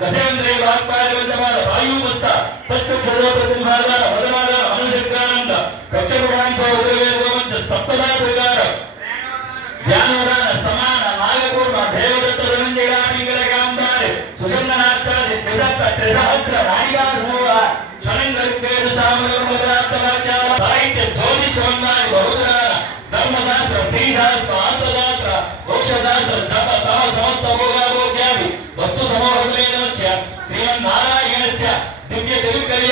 ಗಜೇಂದ್ರ ವಾಗ್ಪಾದವಂತವಾದ ವಾಯುಮಸ್ತ ತಚ್ಚ ಸರ್ವಪ್ರತಿಭಾದ ಪದವಾದ ಅನುಶಕ್ತಾನಂದ ಕಚ್ಚ ಪ್ರಮಾಂಸ ಉಪಯೋಗವಂತ ಸಪ್ತದಾ ಪ್ರಕಾರ ಜ್ಞಾನ श्रीमारायण से दिव्य दिव्यदलितरि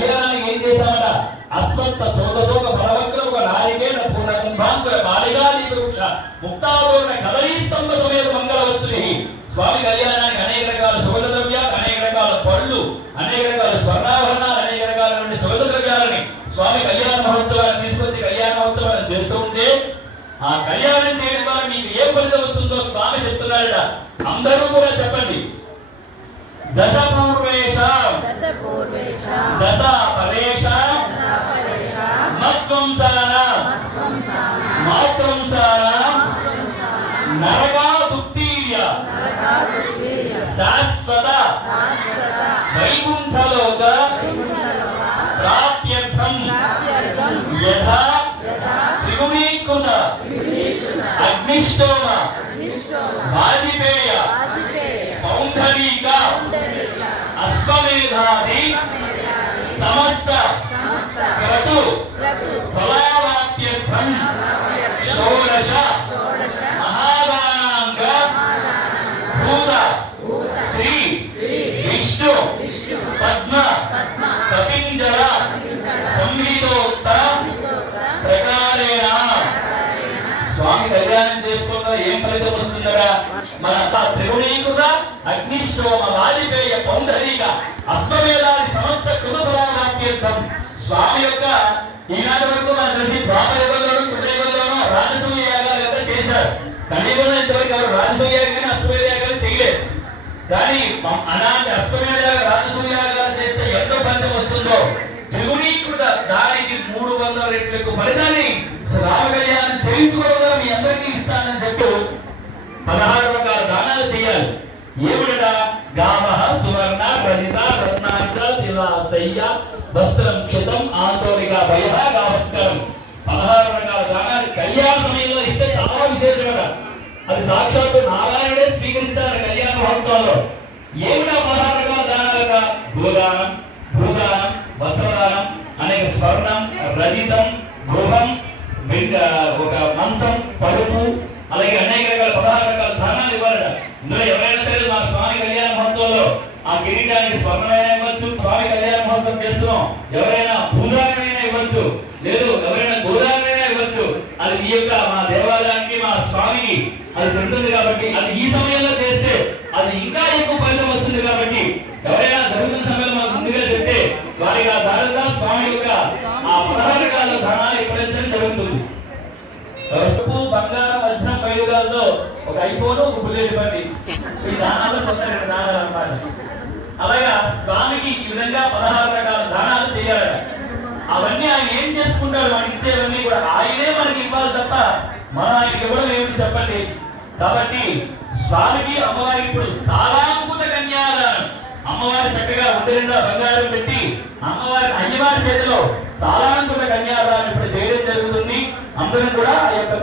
కళ్యాణానికి ఏం చేశామట? అశ్వత్థ చోదశోక బలవక్ర ఒక నారికేణ పూర్ణ కుంభాంకుర బాలిగాది వృక్ష ముక్తాదోరణ కదలీ స్తంభ సమేత మంగళ వస్తుని. స్వామి కళ్యాణానికి అనేక రకాల సుగంధ ద్రవ్యాలు అనేక రకాల పళ్ళు అనేక రకాల స్వర్ణాభరణాలు అనేక రకాలైన సుగంధ ద్రవ్యాలని స్వామి కళ్యాణ మహోత్సవాన్ని తీసుకొచ్చి కళ్యాణ మహోత్సవాన్ని చేస్తూ ఉంటే ఆ కళ్యాణం చేయడం ద్వారా మీకు ఏ ఫలితం వస్తుందో స్వామి చెప్తున్నాడట. అందరూ కూడా చెప్పండి. దశ పూర్వేష దశ పూర్వేష దశ పరేష దశాపరేష మత్వంసాన మత్వంసాన నరకాదుత్తీర్య శాశ్వత వైకుంఠలోక ప్రాప్యర్థం యథా త్రిగుణీకృత అగ్నిష్టోమ వాజిపేయ వాజిపేయ పౌండరీక పుండరీక అశ్వమేధాది అశ్వమేధాది సమస్త సమస్త క్రతు క్రతు ఫలావాప్యర్థం ప్రాప్యర్థం షోడశ షోడశ భూత శ్రీ విష్ణు పద్మ కపింజల కపింజల ప్రకారేణ స్వామి కళ్యాణం చేసుకోగా ఏం ఫలితం వస్తుందరా మన త్రిగుణీకృత అగ్నిష్టోమ వాలిపేయ అశ్వమేధాది సమస్త కృతఫలాభ్యర్థం స్వామి యొక్క ఈనాటి వరకు మనం తెలిసి ద్వాపరయుగంలోనూ కృతయుగంలోనూ రాజసూయ యాగాలు ఎంత చేశారు? కలియుగంలో ఇంతవరకు ఎవరు రాజసూయ యాగం అశ్వమేధ యాగాలు చేయలేదు. కానీ అలాంటి అశ్వమేధ యాగ రాజసూయ యాగాలు చేస్తే ఎంత ఫలితం వస్తుందో త్రిగుణీకృత దానికి మూడు వందల రెట్లకు ఫలితాన్ని రామ కళ్యాణం చేయించుకోవడం మీ అందరికీ ఇస్తానని చెప్తూ పదహారు రకాల దానాలు చేయాలి. ఏమిటట? గామ సువర్ణ రజిత రత్నాంశ తిలాసయ్య వస్త్రం క్షితం పదహారు రకాల దానాలు కళ్యాణ సమయంలో ఇస్తే చాలా విశేషమట అది సాక్షాత్తు నారాయణుడే స్వీకరిస్తారు కళ్యాణ మహోత్సవంలో ఏమిటా పదహారు రకాల దానాలుగా భూదానం భూదానం వస్త్రదానం అనేక స్వర్ణం రజితం గృహం ఒక మంచం పరుపు అలాగే అనేక రకాల పదహారు రకాల దానాలు ఇవ్వాలట. ఇందులో ఎవరైనా సరే మా స్వామి కళ్యాణ మహోత్సవంలో ఆ కిరీటానికి స్వర్ణమైన ఇవ్వచ్చు స్వామి కళ్యాణ మహోత్సవం చేస్తున్నాం. ఎవరైనా భూదానం ఇవ్వచ్చు. లేదు ఎవరైనా గోదానమైనా ఇవ్వచ్చు. అది ఈ యొక్క మా దేవాలయానికి మా స్వామికి అది చెందుతుంది కాబట్టి అది ఈ సమయంలో చేస్తే అది ఇంకా ఎక్కువ ఫలితం వస్తుంది కాబట్టి ఎవరైనా జరుగుతున్న సమయంలో మాకు ముందుగా చెప్తే వారికి ఆ దారుగా స్వామి యొక్క ఆ పదహారు రకాల ధనాలు ఇప్పించడం జరుగుతుంది. పసుపు బంగారం వచ్చిన పైరుగాల్లో ఒక ఐఫోన్ ఒక బుల్లెట్ బండి ఈ దానాలు కొత్త దానాలు అన్నమాట అలాగే స్వామికి ఈ విధంగా పదహారు రకాల దానాలు చేయాలట. అవన్నీ ఆయన ఏం చేసుకుంటాడు? మనకి ఇచ్చేవన్నీ కూడా ఆయనే మనకి ఇవ్వాలి తప్ప మనం ఆయనకి ఇవ్వడం ఏమిటి చెప్పండి? కాబట్టి స్వామికి అమ్మవారికి ఇప్పుడు సారాంకుత కన్యాదానం. అమ్మవారి చక్కగా ఉండేలా బంగారం పెట్టి అమ్మవారి అయ్యవారి చేతిలో సారాంకుత కన్యాదానం ఇప్పుడు చేయడం జరుగుతుంది. అందరం కూడా ఆ యొక్క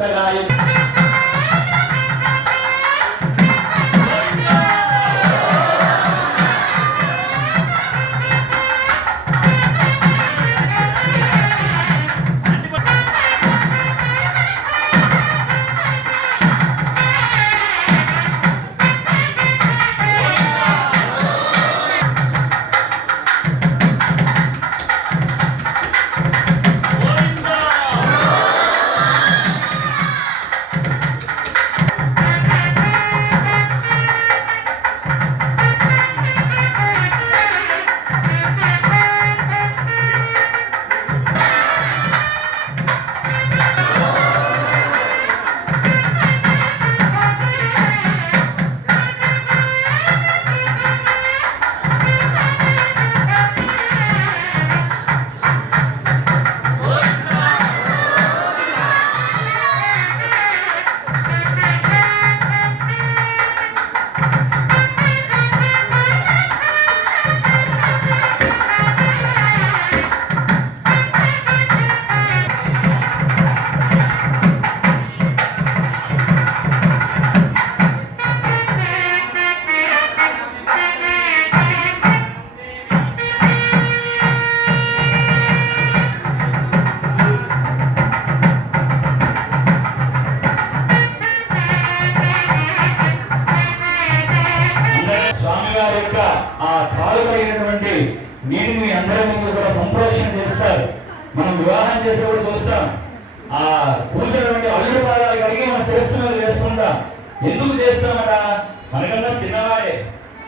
కదా? ఎందుకు చేస్తామట? మనకన్నా చిన్నవారే.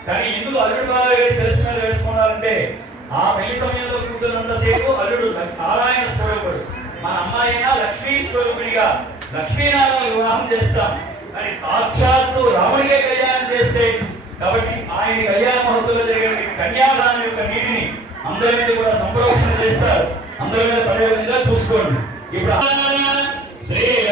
కానీ ఎందుకు అల్లుడు బాగా సెల్స్ మీద వేసుకున్నారంటే ఆ పెళ్ళి సమయంలో కూర్చున్నంతసేపు అల్లుడు నారాయణ స్వరూపుడు. మన అమ్మాయిన లక్ష్మీ స్వరూపుడిగా లక్ష్మీనారాయణ వివాహం చేస్తాం. కానీ సాక్షాత్తు రాముడికే కళ్యాణం చేస్తే కాబట్టి ఆయన కళ్యాణ మహోత్సవంలో జరిగిన కన్యాదానం యొక్క నీటిని అందరి మీద కూడా సంప్రోక్షణ చేస్తారు. అందరి మీద పర్యావరణంగా చూసుకోండి. ఇప్పుడు శ్రీ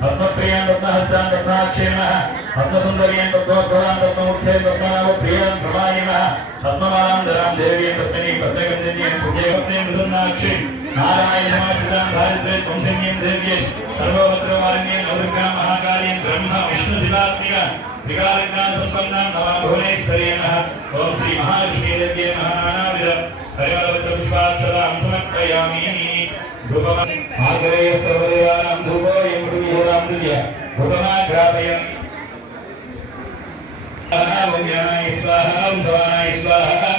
పద్మప్రియాం రత్నహస్తాం రత్నాక్షేణ పద్మసుందర్యాం రత్నోద్భవాం రత్నముఖ్యే రత్ననామ ప్రియాం ప్రమాయిమః పద్మమాలాం ధరాం దేవీం రత్నీం పద్మగంధిన్యం పుణ్యవత్నీం ప్రసన్నాక్షి नारायणं शिवं भारद्वे वंशङ्गीं देव्ये सर्वभद्रवारिण्ये नवदुर्गा महाकालीं ब्रह्म विष्णुशिवात्मिक विकारज्ञानसम्पन्नां नवां भुवनेश्वरी नमः। ॐ श्रीमहालक्ष्मीदेव्ये महानाविद हरिवरपुष्पाक्षरां समर्पयामि। आग्रेय सर्वदेवानां ध्रुवो यं ध्रुवीयोरां दिव्य भुवनाघ्रापयन् स्वाहा स्वाहा स्वाहा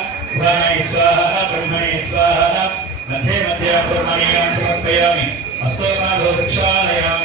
स्वाहा, ब्रह्मणे स्वाहा। స్వాహ ఓం భవానాయ స్వాహ భవానాయ స్వాహ బ్రహ్మణే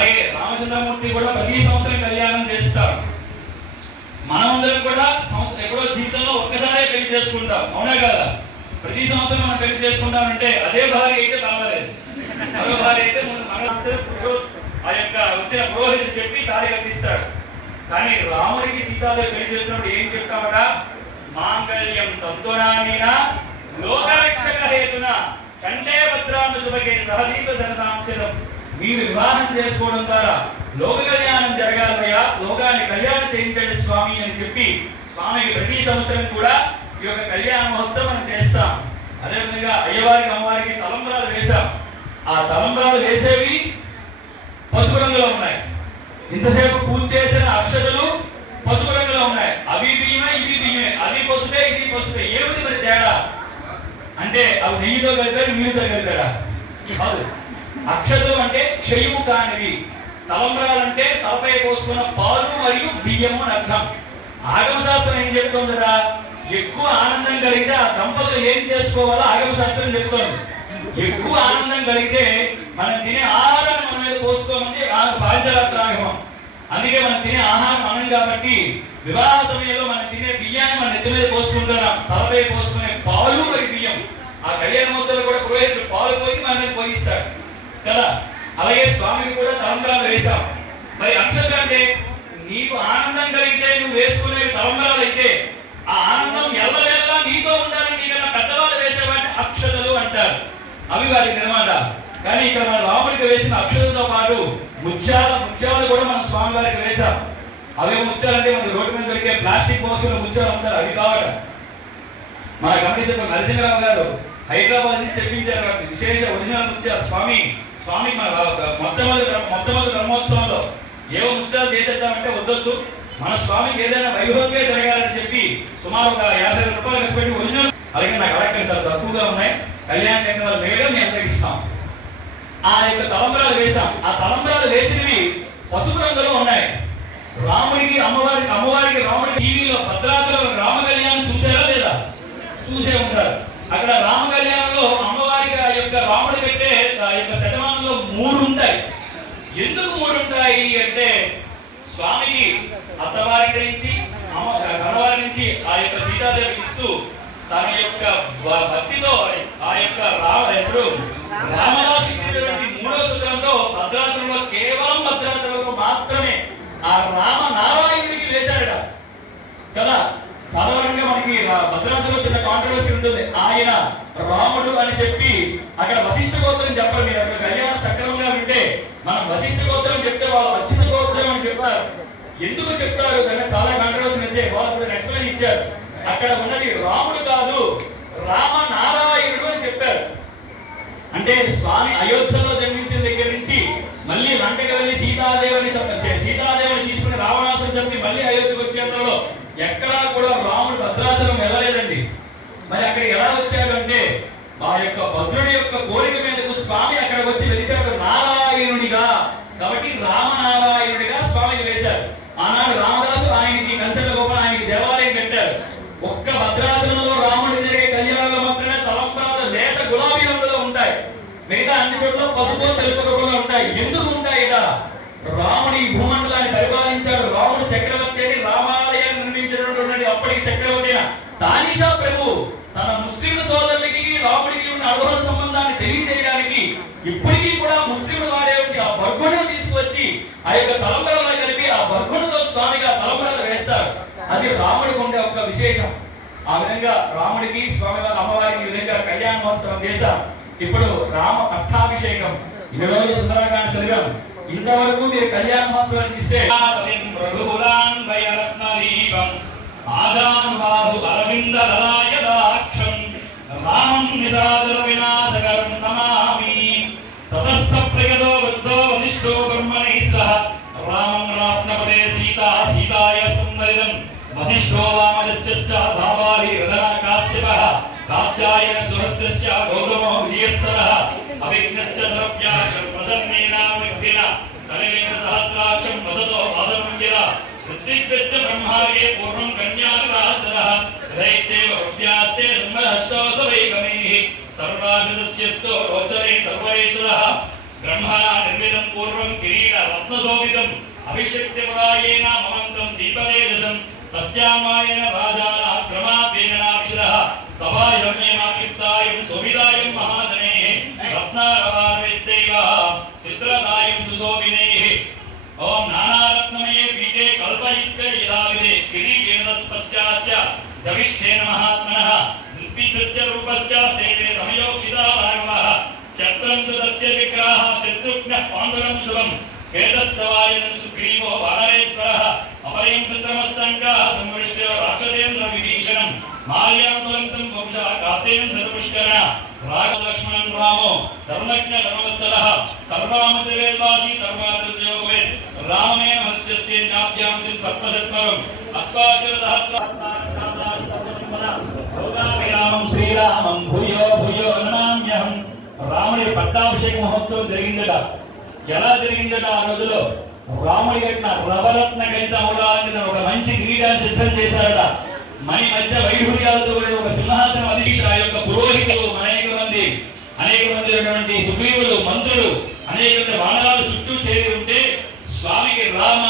అలాగే రామచంద్రమూర్తి కూడా ప్రతి సంవత్సరం కళ్యాణం చేస్తారు. మనమందరం కూడా సంవత్సరం ఎప్పుడో జీవితంలో ఒక్కసారే పెళ్ళి చేసుకుంటాం. అవునా కదా? ప్రతి సంవత్సరం మనం పెళ్ళి చేసుకుంటామంటే అదే భార్య అయితే పర్వాలేదు మరో భార్య అయితే ఆ యొక్క వచ్చిన పురోహితుడు చెప్పి దారి కట్టిస్తాడు. కానీ రాముడికి సీతాదేవి పెళ్ళి చేసినప్పుడు ఏం చెప్తామట? మాంగళ్యం తంతునానీన లోకరక్షక హేతున కంటే భద్రాను శుభకే సహదీప సాంక్షేదం మీరు వివాహం చేసుకోవడం ద్వారా లోక కళ్యాణం జరగాలయ్యా లోకాన్ని కళ్యాణం చేయించండి స్వామి అని చెప్పి స్వామికి ప్రతి సంవత్సరం కూడా ఈ యొక్క కళ్యాణ మహోత్సవం చేస్తాం. అదేవిధంగా అయ్యవారికి అమ్మవారికి తలంబరాలు వేశాం. ఆ తలంబరాలు వేసేవి పసుపు రంగులో ఉన్నాయి. ఇంతసేపు పూజ చేసిన అక్షతలు పసుపు రంగులో ఉన్నాయి. అవి బియ్యమే ఇవి బియ్యమే. అవి పసుపే ఇది పసుపే. ఏమిటి మరి తేడా? అంటే అవి నెయ్యితో కలిపారు నీళ్ళతో కలిపారా? కాదు. అక్షతలు అంటే క్షయము కానివి. తలంబ్రాలంటే తలపై పోసుకున్న పాలు మరియు బియ్యము అని అర్థం. ఆగమశాస్త్రం శాస్త్రం ఏం కదా ఎక్కువ ఆనందం కలిగితే ఆ దంపతులు ఏం చేసుకోవాలో ఆగమశాస్త్రం శాస్త్రం ఎక్కువ ఆనందం కలిగితే మనం తినే ఆహారాన్ని మన మీద పోసుకోమంటే ఆ పాంచరాత్రాగమం అందుకే మనం తినే ఆహారం అనం కాబట్టి వివాహ సమయంలో మనం తినే బియ్యాన్ని మన నెత్తి మీద పోసుకుంటున్నాం. తలపై పోసుకునే పాలు మరి బియ్యం. ఆ కళ్యాణ మోసాలు కూడా పురోహితులు పాలు పోయి మన మీద పోయిస్తారు. కదా? అలాగే స్వామికి కూడా తలంబరాలు వేశాం. మరి అక్షత అంటే నీకు ఆనందం కలిగితే నువ్వు వేసుకునే తలంబరాలు అయితే ఆ ఆనందం ఎల్లవేళలా నీతో ఉండాలని నీకన్నా పెద్దవాళ్ళు వేసేవాడిని అక్షతలు అంటారు. అవి వారి నిర్మాణ. కానీ ఇక్కడ మన రాముడికి వేసిన అక్షతలతో పాటు ముత్యాల ముత్యాలు కూడా మన స్వామి వారికి వేశాం. అవే ముత్యాలంటే మనకి రోడ్డు మీద దొరికే ప్లాస్టిక్ బాక్సులు ముత్యాలు అంటారు. అవి కావడం మన కమిటీ నరసింహరావు గారు హైదరాబాద్ నుంచి తెప్పించారు. విశేష ఒరిజినల్ ముత్యాలు. స్వామి స్వామి మొట్టమొదటి మొట్టమొదటి బ్రహ్మోత్సవంలో ఏవో ముత్యాలు చేసేద్దామంటే వద్దొద్దు. మన స్వామికి ఏదైనా వైభవంగా జరగాలని చెప్పి సుమారు ఒక యాభై వేల రూపాయలు ఖర్చు పెట్టి ఒరిజినల్ అలాగే నాకు అడగండి సార్ తక్కువగా ఉన్నాయి. కళ్యాణ కేంద్రాలు వేయడం మేము అందరికి ఆ యొక్క తలంబరాలు వేశాం. ఆ తలంబరాలు వేసినవి పసుపు రంగులో ఉన్నాయి. రాముడికి అమ్మవారికి అమ్మవారికి రాముడి టీవీలో భద్రాచలం రామ కళ్యాణం చూసారా లేదా? చూసే ఉంటారు. అక్కడ రామ కళ్యాణ్ అమ్మవారికి ఆ యొక్క రాముడి పెట్టే ఆ యొక్క శతమానంలో మూడు ఉంటాయి ఎందుకు మూడు ఉంటాయి అంటే స్వామిని అత్తవారి గురించి అమ్మ నుంచి ఆ యొక్క సీతాదేవికి ఇస్తూ తన యొక్క భక్తితో ఆ యొక్క రామ ఎప్పుడు రామదాసు ఇచ్చినటువంటి మూడో సూత్రంలో భద్రాచలంలో కేవలం భద్రాచలంలో మాత్రమే ఆ రామ నారాయణుడికి వేశాడట కదా? సాధారణంగా మనకి రా- భద్రాచలం చిన్న కాంట్రవర్సీ ఉంటుంది. ఆయన రాముడు అని చెప్పి అక్కడ వశిష్ఠ గోత్రం చెప్పండి మీరు అక్కడ కళ్యాణ సక్రమంగా ఉంటే మనం వశిష్ఠ గోత్రం చెప్తే వాళ్ళు వచ్చిన గోత్రం చెప్పారు. ఎందుకు చెప్తారు కనుక చాలా కాంట్రవర్సీ వచ్చాయి. వాళ్ళు ఎక్స్ప్లెయిన్ ఇచ్చారు. అక్కడ ఉన్నది రాముడు కాదు రామ నారాయణుడు అని చెప్పారు. అంటే స్వామి అయోధ్యలో జన్మించిన దగ్గర నుంచి మళ్ళీ లంకకి వెళ్ళి సీతాదేవిని సీతాదేవిని తీసుకుని రావణాసుని చెప్పి మళ్ళీ అయోధ్యకు వచ్చేంతలో ఎక్కడా కూడా రాముడు భద్రాచలం వెళ్ళలేదండి. మరి అక్కడ ఎలా వచ్చాడు అంటే ఆ యొక్క భద్రుడి యొక్క కోరిక మీదకు స్వామి అక్కడికి వచ్చి వెలిసాడు నారాయణుడిగా కాబట్టి రామనారాయణుడిగా స్వామికి వేశారు ఆనాడు రామదాసు ఆయనకి కంచెల గోపాల ఆయనకి దేవాలయం కట్టారు ఒక్క భద్రాచలంలో రాముడి జరిగే కళ్యాణంలో మాత్రమే తలంబరాలు లేత గులాబీ రంగులో ఉంటాయి మిగతా అన్ని చోట్ల పసుపు తెలుపు రంగులో ఉంటాయి ఎందుకు ఉంటాయి రాముడు రాముడి ఈ భూమండలాన్ని పరిపాలించాడు రాముడు చక్రవర్తి అని రామాలయాన్ని నిర్మించినటువంటి అప్పటికి చక్రవర్తి అయిన తానిషా ప్రభు తన ముస్లిం సోదరులకి రాముడికి ఉన్న అడవుల సంబంధాన్ని తెలియజేయడానికి ఇప్పటికీ కూడా ముస్లింలు వాడే ఆ బర్గొను తీసుకువచ్చి ఆ యొక్క తలంబరాలను కలిపి ఆ బర్గొనుతో స్వామిగా తలంబరాలు వేస్తారు. అది రాముడికి ఉండే ఒక విశేషం. ఆ విధంగా రాముడికి స్వామివారి అమ్మవారికి ఈ విధంగా కళ్యాణ మహోత్సవం చేశారు. ఇప్పుడు రామ పట్టాభిషేకం ఇరవై రోజులు సుందరాకాండ చదివాం ఇంతవరకు మీరు కళ్యాణ మహోత్సవానికి ఇస్తే ఆదానుబాహు అరవింద లలాయదాక్షం రామం నిజాదుల వినాశకరం నమామి. తతస్స ప్రియదో వృద్ధో వశిష్ఠో బ్రహ్మణై సహ. రామం రాత్నపదే సీత సీతాయ సుందరిదం. వశిష్ఠో వామనశ్చ భావాలి అవిఘ్నశ్చ ద్రవ్యాచ ప్రసన్నేనా విఘ్న సలిలేన సహస్రాక్షం వసతో వాసమంగిర ఋత్విగ్భ్యశ్చ బ్రహ్మాగే పూర్వం కన్యాకాస్తరః రైచేవ వృత్యాస్తే సంవహష్టోస వైగమైః సర్వాజుతస్యస్తో రోచరే సర్వేశ్వరः. బ్రహ్మణా నిర్మితం పూర్వం కిరీట రత్నశోభితం. అభిషక్తిపదాయేన మమంతం దీపదేశం తస్యామాయన రాజాన నిర్విఘ్నశ్చ రూపశ్చ సేవే సమయోక్షితా భాగవः చక్రం తు తస్య విగ్రహः శత్రుఘ్నः పాండురం శుభం శ్వేతశ్చవాయనం సుగ్రీవో వానరేశ్వరः అపరయం చంద్రమస్తంగా సంవృష్ట్య రాక్షసేంద్ర విభీషణం మాల్యాం తురంతం వంశ కాసేయం శతపుష్కర రాఘలక్ష్మణం రామో ధర్మజ్ఞ ధర్మవత్సలः సర్వామతివేదాసి ధర్మాదృశ్యోగవేద్ రామేణ హస్యస్తేనాభ్యాం సిం సత్వసత్వరం అష్టాక్షర సహస్రామం శ్రీరామం భూయో భూయో నమామ్యహం రాముడి పట్టాభిషేక మహోత్సవం జరిగిందట ఎలా జరిగిందట ఆ రోజులో రాముడి కట్టిన రవరత్న గంటములాంటిన ఒక మంచి కిరీటాన్ని సిద్ధం చేశారట మణి మధ్య వైఢూర్యాలతో కూడిన ఒక సింహాసనం అధీక్ష ఆ యొక్క పురోహితులు అనేక మంది అనేక మంది ఉన్నటువంటి సుగ్రీవులు మంత్రులు అనేక మంది వానరాలు చుట్టూ చేరి ఉంటే స్వామికి రామ